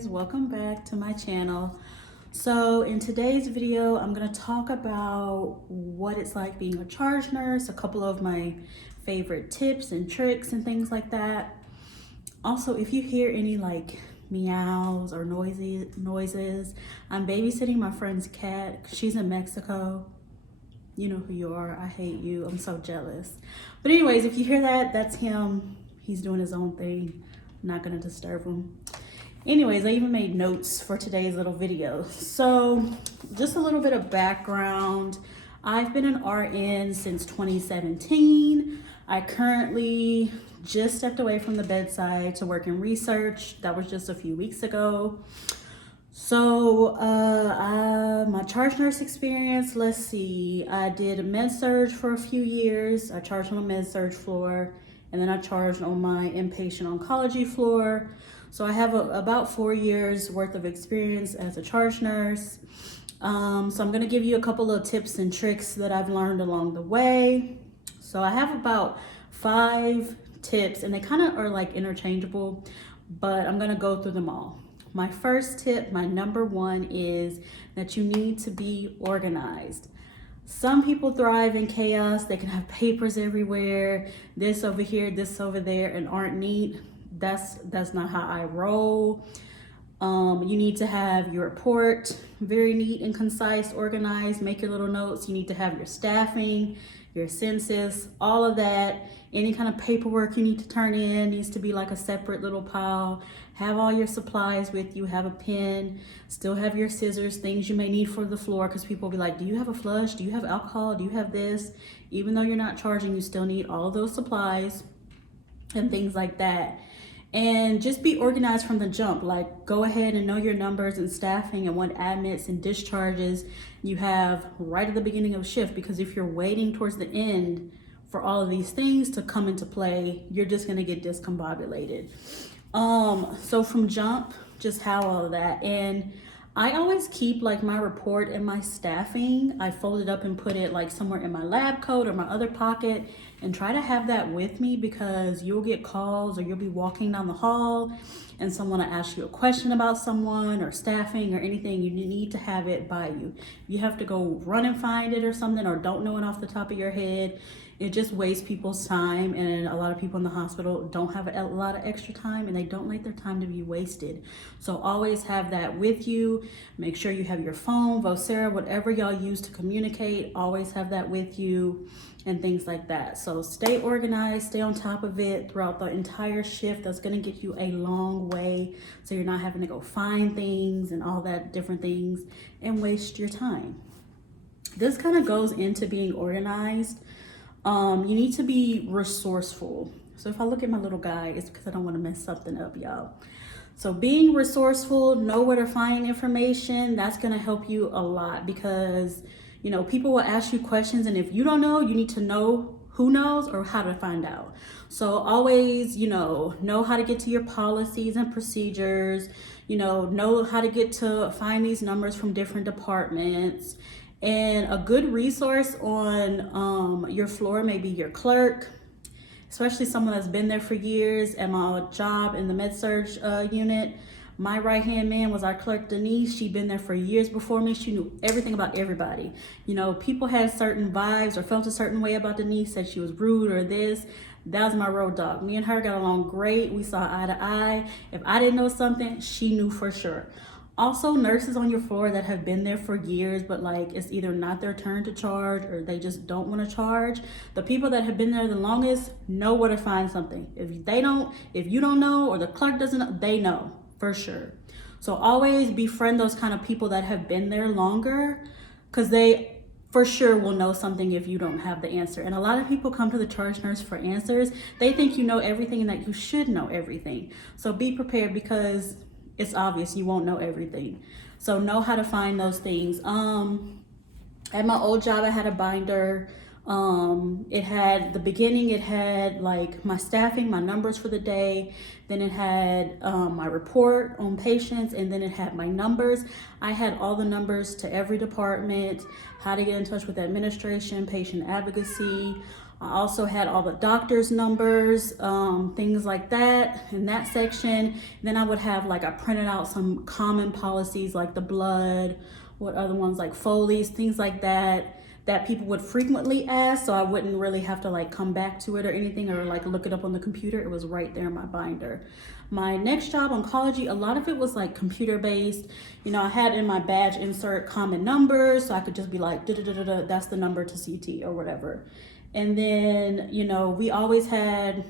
guys, welcome back to my channel. So in today's video I'm going to talk about what it's like being a charge nurse, a couple of my favorite tips and tricks and things like that. Also, if you hear any like meows or noises, I'm babysitting my friend's cat. She's in Mexico. You know who you are. I hate you. I'm so jealous. But anyways, if you hear that, that's him. He's doing his own thing. I'm not gonna disturb him. Anyways, I even made notes for today's little video. So just a little bit of background. I've been an RN since 2017. I currently just stepped away from the bedside to work in research. That was just a few weeks ago. So my charge nurse experience, let's see, I did a med surg for a few years. I charged on a med surg floor, and then I charged on my inpatient oncology floor. So I have about 4 years worth of experience as a charge nurse. So I'm gonna give you a couple of tips and tricks that I've learned along the way. So I have about 5 tips, and they kind of are like interchangeable, but I'm gonna go through them all. My first tip, my number one, is that you need to be organized. Some people thrive in chaos. They can have papers everywhere, this over here, this over there, and aren't neat. That's not how I roll. You need to have your report very neat and concise, organized. Make your little notes. You need to have your staffing, your census, all of that. Any kind of paperwork you need to turn in needs to be like a separate little pile. Have all your supplies with you. Have a pen. Still have your scissors, things you may need for the floor, because people will be like, do you have a flush? Do you have alcohol? Do you have this? Even though you're not charging, you still need all of those supplies and things like that. And just be organized from the jump. Like, go ahead and know your numbers and staffing and what admits and discharges you have right at the beginning of shift, because if you're waiting towards the end for all of these things to come into play, you're just gonna get discombobulated. So from jump, just have all of that. And I always keep like my report and my staffing. I fold it up and put it like somewhere in my lab coat or my other pocket, and try to have that with me, because you'll get calls or you'll be walking down the hall and someone will ask you a question about someone or staffing or anything. You need to have it by you. You have to go run and find it or something, or don't know it off the top of your head. It just wastes people's time, and a lot of people in the hospital don't have a lot of extra time, and they don't like their time to be wasted. So always have that with you. Make sure you have your phone, Vocera, whatever y'all use to communicate, always have that with you, and things like that. So stay organized, stay on top of it throughout the entire shift. That's gonna get you a long way, so you're not having to go find things and all that different things and waste your time. This kind of goes into being organized. You need to be resourceful. So if I look at my little guy, it's because I don't want to mess something up, y'all. So being resourceful, know where to find information, that's going to help you a lot, because, you know, people will ask you questions, and if you don't know, you need to know who knows or how to find out. So always, know how to get to your policies and procedures, know how to get to find these numbers from different departments. And a good resource on your floor may be your clerk, especially someone that's been there for years. At my job in the med-surg unit, my right-hand man was our clerk, Denise. She'd been there for years before me. She knew everything about everybody. People had certain vibes or felt a certain way about Denise, said she was rude or this. That was my road dog. Me and her got along great. We saw eye to eye. If I didn't know something, she knew for sure. Also, nurses on your floor that have been there for years, but like it's either not their turn to charge or they just don't want to charge. The people that have been there the longest know where to find something. If you don't know, or the clerk doesn't know, they know for sure. So always befriend those kind of people that have been there longer, because they for sure will know something if you don't have the answer. And a lot of people come to the charge nurse for answers. They think you know everything and that you should know everything. So be prepared, because it's obvious you won't know everything. So know how to find those things. At my old job, I had a binder It had the beginning, it had like my staffing, my numbers for the day. Then it had my report on patients, and then it had my numbers. I had all the numbers to every department, how to get in touch with administration, patient advocacy. I also had all the doctor's numbers, things like that in that section. Then I would have like, I printed out some common policies like the blood, what other ones, like Foley's, things like that people would frequently ask, so I wouldn't really have to like come back to it or anything, or like look it up on the computer. It was right there in my binder. My next job, oncology, a lot of it was like computer based. You know, I had in my badge insert common numbers, so I could just be like, da, da, da, da, da, that's the number to CT or whatever. And then, you know, we always had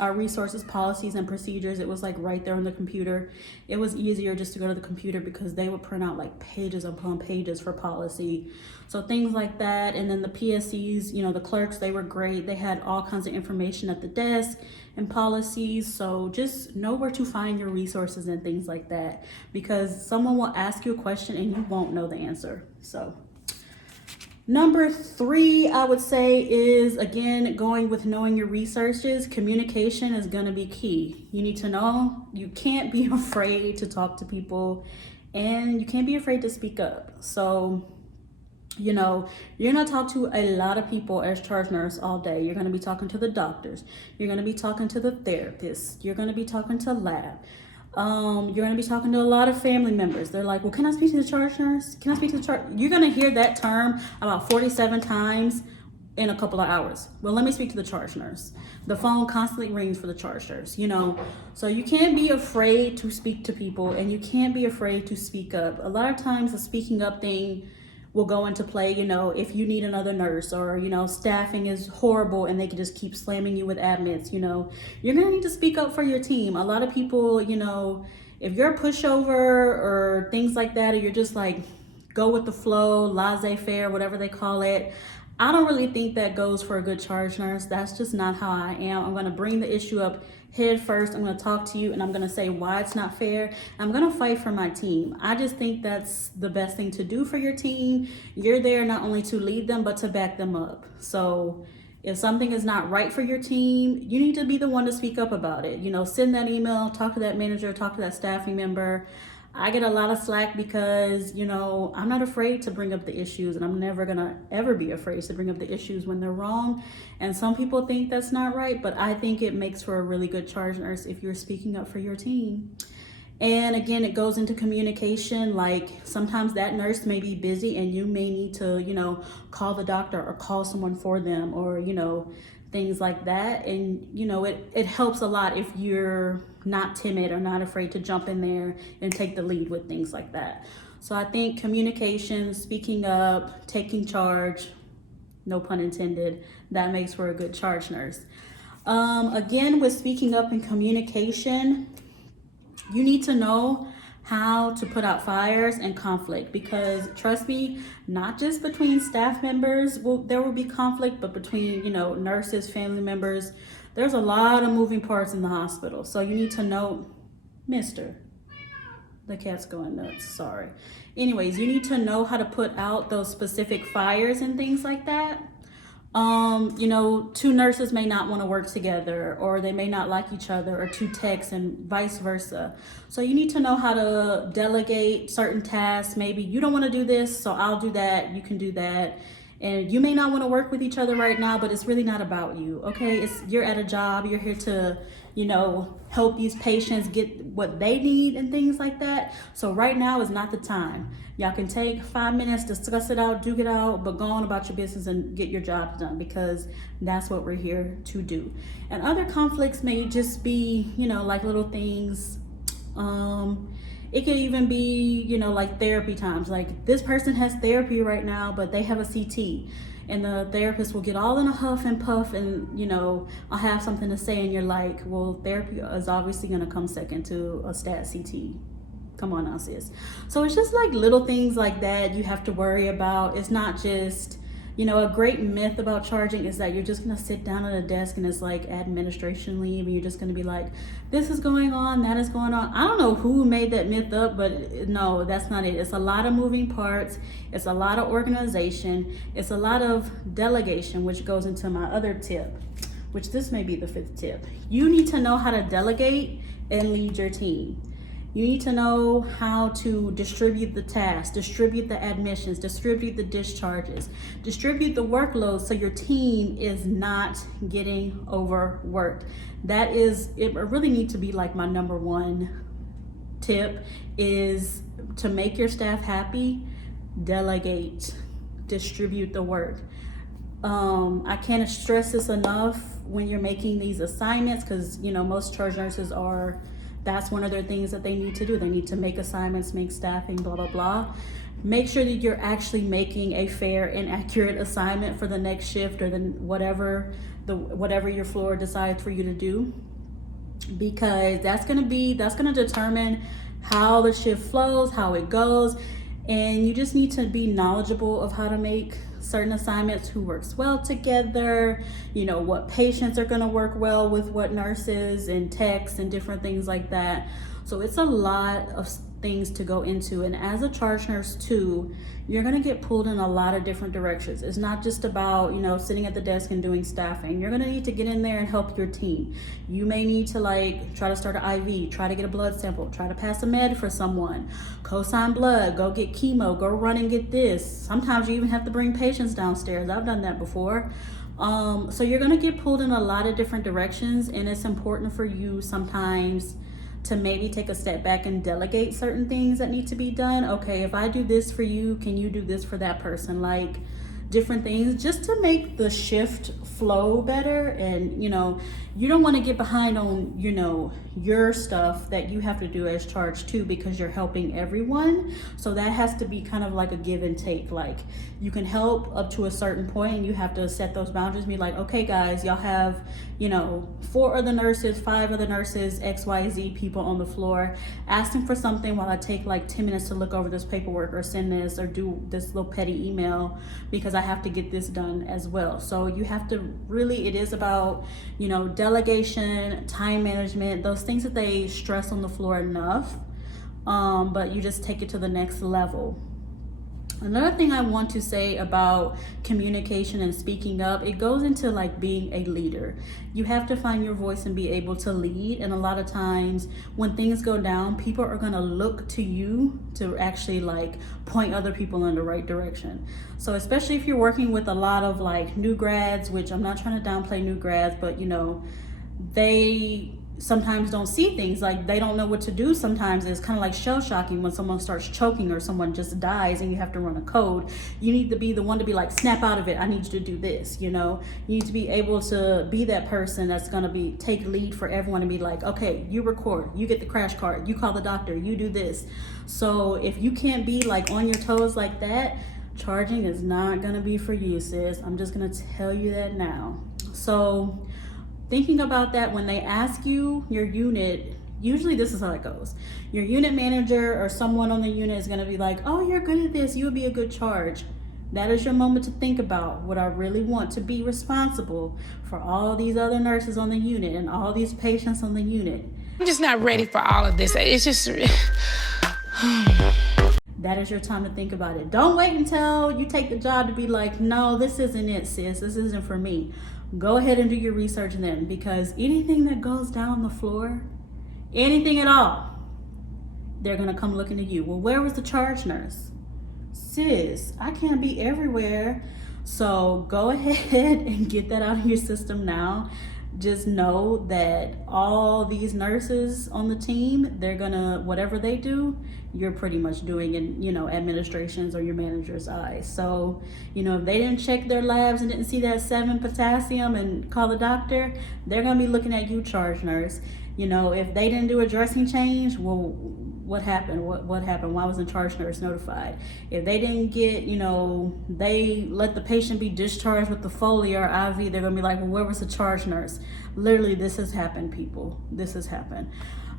our resources, policies, and procedures. It was like right there on the computer. It was easier just to go to the computer because they would print out like pages upon pages for policy. So things like that. And then the PSCs, you know, the clerks, they were great. They had all kinds of information at the desk and policies. So just know where to find your resources and things like that, because someone will ask you a question and you won't know the answer. So number 3, I would say, is again, going with knowing your resources. Communication is going to be key. You need to know, you can't be afraid to talk to people, and you can't be afraid to speak up. So, you know, you're going to talk to a lot of people as charge nurse all day. You're going to be talking to the doctors. You're going to be talking to the therapists. You're going to be talking to lab. You're going to be talking to a lot of family members. They're like, well, can I speak to the charge nurse? Can I speak to the charge? You're going to hear that term about 47 times in a couple of hours. Well, let me speak to the charge nurse. The phone constantly rings for the charge nurse, you know. So you can't be afraid to speak to people, and you can't be afraid to speak up. A lot of times the speaking up thing will go into play, you know, if you need another nurse, or, you know, staffing is horrible and they can just keep slamming you with admits, you know, you're gonna need to speak up for your team. A lot of people, you know, if you're a pushover or things like that, or you're just like go with the flow, laissez-faire, whatever they call it, I don't really think that goes for a good charge nurse. That's just not how I am. I'm gonna bring the issue up head first. I'm going to talk to you, and I'm going to say why it's not fair. I'm going to fight for my team. I just think that's the best thing to do for your team. You're there not only to lead them, but to back them up. So if something is not right for your team, you need to be the one to speak up about it. You know, send that email, talk to that manager, talk to that staffing member. I get a lot of slack because, you know, I'm not afraid to bring up the issues, and I'm never gonna ever be afraid to bring up the issues when they're wrong. And some people think that's not right, but I think it makes for a really good charge nurse if you're speaking up for your team. And again, it goes into communication. Like sometimes that nurse may be busy and you may need to, you know, call the doctor or call someone for them, or, you know, things like that. And, you know, it helps a lot if you're not timid or not afraid to jump in there and take the lead with things like that. So I think communication, speaking up, taking charge, no pun intended, that makes for a good charge nurse. Again, with speaking up and communication, you need to know how to put out fires and conflict, because trust me, not just between staff members there will be conflict, but between, you know, nurses, family members. There's a lot of moving parts in the hospital. So you need to know, mister, the cat's going nuts, sorry. Anyways, you need to know how to put out those specific fires and things like that. You know, 2 nurses may not want to work together, or they may not like each other, or 2 techs, and vice versa. So you need to know how to delegate certain tasks. Maybe you don't want to do this, so I'll do that, you can do that. And you may not want to work with each other right now, but it's really not about you, okay? You're at a job, you're here to, you know, help these patients get what they need and things like that. So right now is not the time. Y'all can take 5 minutes, discuss it out, duke it out, but go on about your business and get your job done, because that's what we're here to do. And other conflicts may just be, you know, like little things. It could even be, you know, like therapy times. Like this person has therapy right now, but they have a CT. And the therapist will get all in a huff and puff, and, you know, I'll have something to say, and you're like, well, therapy is obviously going to come second to a stat CT. Come on now, sis. So it's just like little things like that you have to worry about. It's not just, You know, a great myth about charging is that you're just gonna sit down at a desk and it's like administration leave and you're just gonna be like, this is going on, that is going on. I don't know who made that myth up, but no, that's not it. It's a lot of moving parts. It's a lot of organization. It's a lot of delegation, which goes into my other tip, which this may be the 5th tip. You need to know how to delegate and lead your team. You need to know how to distribute the tasks, distribute the admissions, distribute the discharges, distribute the workload so your team is not getting overworked. That is, it really needs to be like my number 1 tip, is to make your staff happy, delegate, distribute the work. I can't stress this enough when you're making these assignments, because you know most charge nurses that's one of their things that they need to do. They need to make assignments, make staffing, blah, blah, blah. Make sure that you're actually making a fair and accurate assignment for the next shift or whatever your floor decides for you to do, because that's gonna determine how the shift flows, how it goes. And you just need to be knowledgeable of how to make certain assignments, who works well together, you know, what patients are going to work well with what nurses and techs and different things like that. So it's a lot of things to go into. And as a charge nurse too, you're going to get pulled in a lot of different directions. It's not just about, you know, sitting at the desk and doing staffing. You're going to need to get in there and help your team. You may need to like try to start an IV, try to get a blood sample, try to pass a med for someone, co-sign blood, go get chemo, go run and get this. Sometimes you even have to bring patients downstairs. I've done that before. So you're going to get pulled in a lot of different directions, and it's important for you sometimes to maybe take a step back and delegate certain things that need to be done. Okay, if I do this for you, can you do this for that person? Like different things, just to make the shift flow better. And you know, you don't want to get behind on, you know, your stuff that you have to do as charge too, because you're helping everyone. So that has to be kind of like a give and take. Like you can help up to a certain point and you have to set those boundaries, be like, okay guys, y'all have, you know, 4 other nurses, 5 other nurses, XYZ people on the floor. Ask them for something while I take like 10 minutes to look over this paperwork or send this or do this little petty email, because I have to get this done as well. So you have to really, it is about, you know, delegation, time management, those things that they stress on the floor enough, but you just take it to the next level. Another thing I want to say about communication and speaking up, it goes into like being a leader. You have to find your voice and be able to lead. And a lot of times when things go down, people are going to look to you to actually like point other people in the right direction. So especially if you're working with a lot of like new grads, which I'm not trying to downplay new grads, but you know, they sometimes don't see things, like they don't know what to do. Sometimes it's kind of like shell shocking when someone starts choking or someone just dies and you have to run a code. You need to be the one to be like, snap out of it, I need you to do this. You know, you need to be able to be that person that's going to take lead for everyone and be like, okay, you record, you get the crash card, you call the doctor, you do this. So if you can't be like on your toes like that, charging is not going to be for you, sis. I'm just going to tell you that now. So thinking about that, when they ask you your unit, usually this is how it goes. Your unit manager or someone on the unit is going to be like, oh, you're good at this, you would be a good charge. That is your moment to think about, what I really want to be responsible for all these other nurses on the unit and all these patients on the unit. I'm just not ready for all of this. It's just that is your time to think about it. Don't wait until you take the job to be like, no, this isn't it, sis, this isn't for me. Go ahead and do your research then, because anything that goes down the floor, anything at all, they're gonna come looking to you. Well, where was the charge nurse? Sis, I can't be everywhere. So go ahead and get that out of your system now. Just know that all these nurses on the team, they're gonna, whatever they do, you're pretty much doing in, you know, administration's or your manager's eyes. So, you know, if they didn't check their labs and didn't see that 7 potassium and call the doctor, they're gonna be looking at you, charge nurse. You know, if they didn't do a dressing change, well, what happened? What happened? Why wasn't charge nurse notified? If they didn't get, you know, they let the patient be discharged with the Foley or IV, they're gonna be like, well, where was the charge nurse? Literally, this has happened, people. This has happened.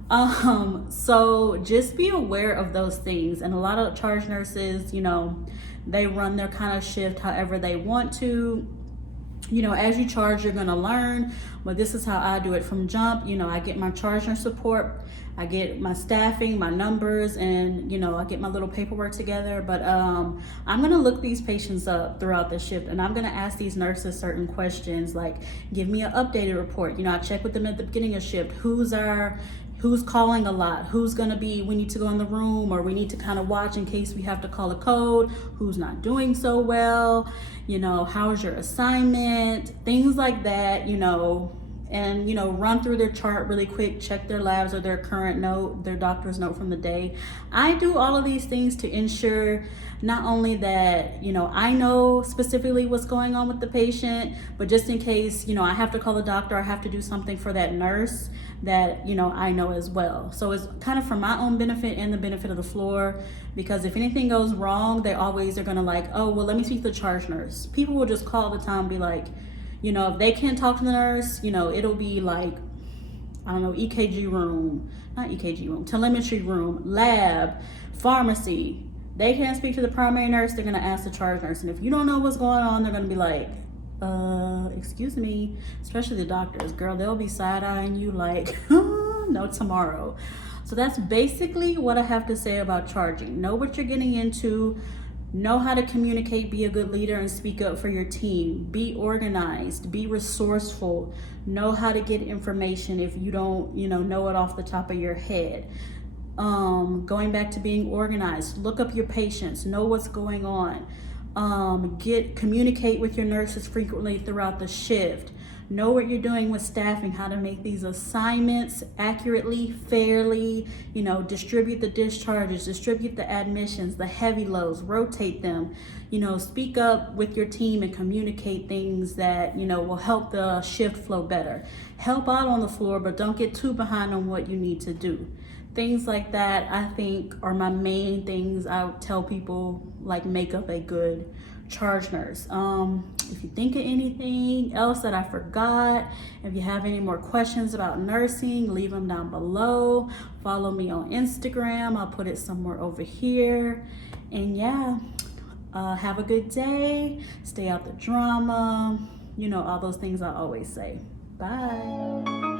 So just be aware of those things. And a lot of charge nurses, you know, they run their kind of shift however they want to. You know, as you charge, you're gonna learn, but this is how I do it from jump. You know, I get my charge nurse support, I get my staffing, my numbers, and you know, I get my little paperwork together. But I'm gonna look these patients up throughout the shift, and I'm gonna ask these nurses certain questions, like give me an updated report. You know, I check with them at the beginning of shift. Who's calling a lot, who's gonna be, we need to go in the room, or we need to kind of watch in case we have to call a code, who's not doing so well, you know, how's your assignment, things like that, you know. And you know, run through their chart really quick, check their labs or their current note, their doctor's note from the day. I do all of these things to ensure not only that, you know, I know specifically what's going on with the patient, but just in case, you know, I have to call the doctor, I have to do something for that nurse, that, you know, I know as well. So it's kind of for my own benefit and the benefit of the floor, because if anything goes wrong, they always are gonna like, oh, well, let me speak to the charge nurse. People will just call the time and be like, you know, if they can't talk to the nurse, you know, it'll be like, I don't know, EKG room, not EKG room, telemetry room, lab, pharmacy. They can't speak to the primary nurse, they're gonna ask the charge nurse. And if you don't know what's going on, they're gonna be like, excuse me, especially the doctors, girl, they'll be side-eyeing you like, no tomorrow. So that's basically what I have to say about charging. Know what you're getting into. Know how to communicate, be a good leader, and speak up for your team. Be organized, be resourceful. Know how to get information if you don't, you know it off the top of your head. Going back to being organized, look up your patients, know what's going on. Communicate with your nurses frequently throughout the shift. Know what you're doing with staffing, how to make these assignments accurately, fairly, you know, distribute the discharges, distribute the admissions, the heavy loads, rotate them, you know, speak up with your team and communicate things that, you know, will help the shift flow better. Help out on the floor, but don't get too behind on what you need to do. Things like that, I think, are my main things I would tell people, like, make up a good charge nurse. If you think of anything else that I forgot, if you have any more questions about nursing, leave them down below. Follow me on Instagram. I'll put it somewhere over here. And yeah, have a good day. Stay out the drama. You know, all those things I always say. Bye.